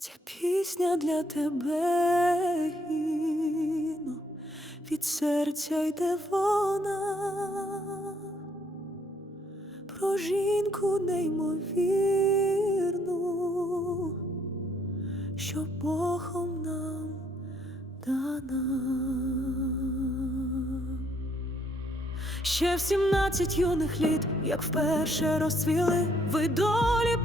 Ця пісня для тебе гімно, від серця йде вона про жінку неймовірну, що Богом нам дана. Ще в сімнадцять юних літ, як вперше розцвіли, ви долі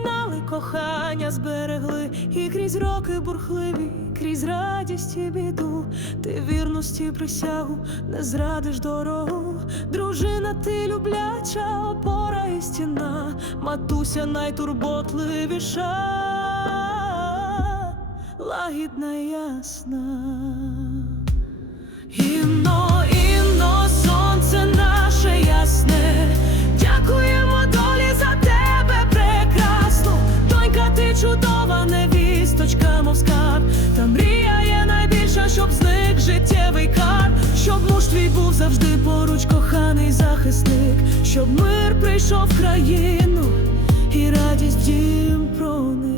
поєднали, кохання зберегли, і крізь роки бурхливі, крізь радість і біду, ти вірності присягу, не зрадиш дорогу, дружина, ти любляча, опора і стіна, матуся найтурботливіша, лагідна ясна. Інно, щоб мир прийшов в країну і радість дім проник.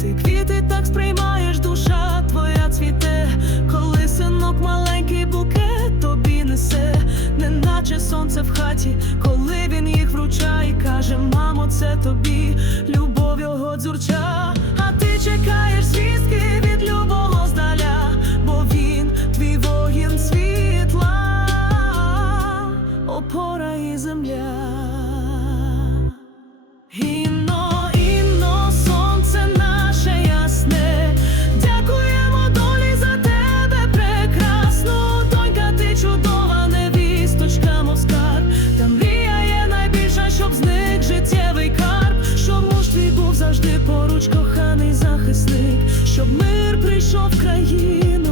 Ти квіти так сприймаєш, душа твоя цвіте, коли синок маленький букет тобі несе, неначе сонце в хаті, коли він їх вручає, каже, мамо, це тобі, поруч, коханий захисник, щоб мир прийшов в країну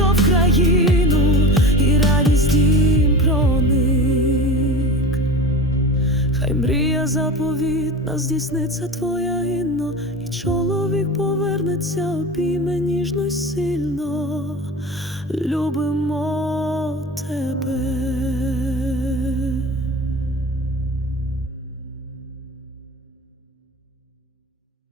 мир прийшов в країну і радість дім проник. Хай мрія заповітна здійсниться твоя інно, і чоловік повернеться, обійме ніжно й сильно. Любимо тебе.